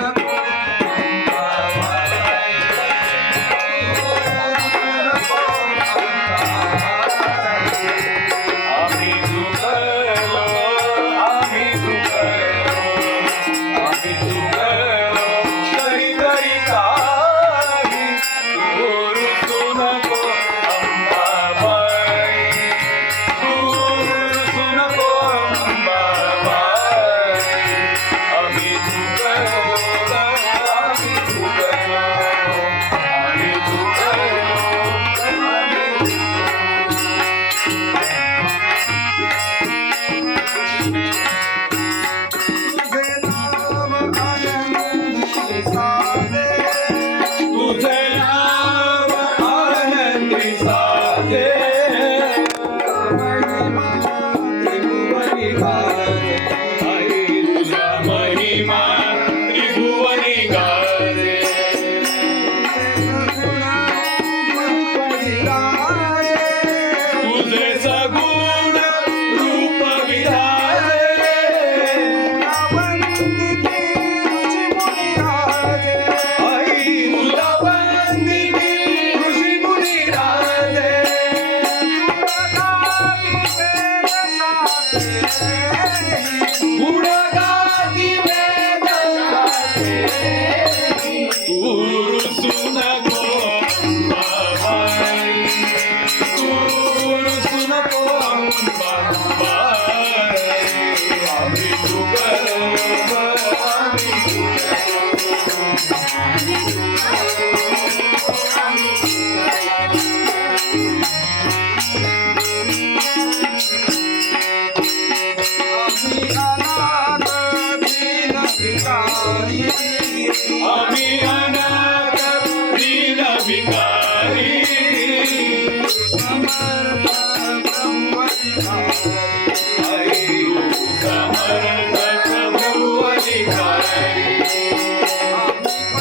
Thank you.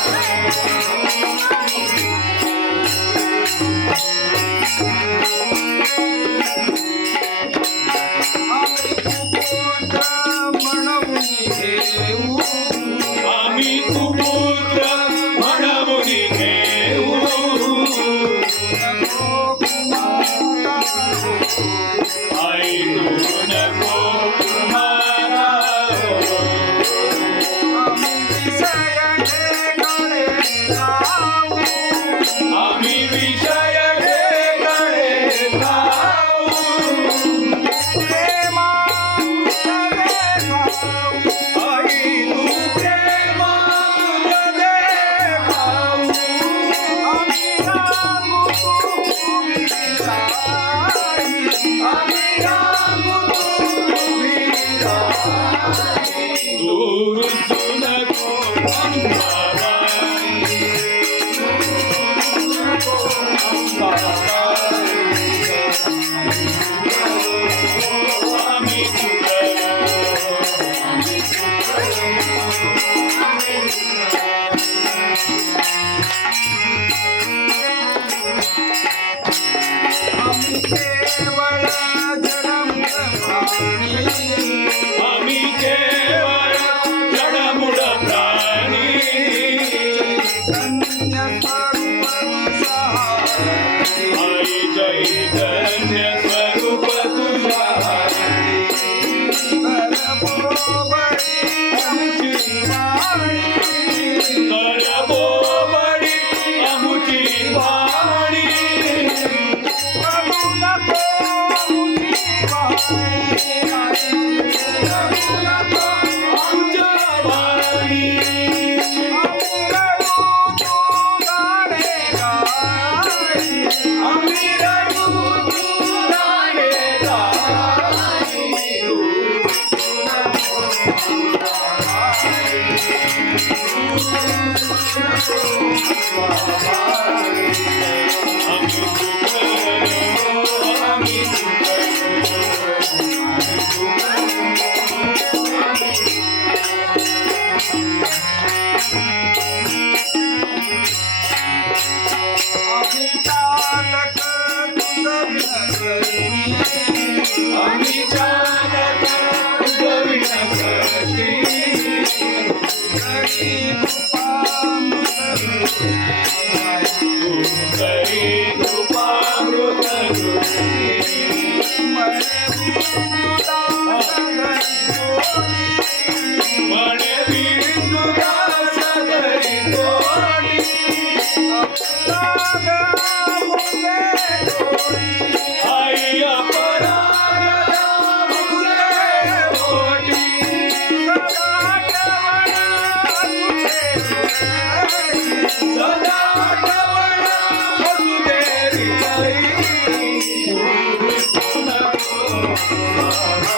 Música Hari जय धन्य Thank you. Thank. Oh,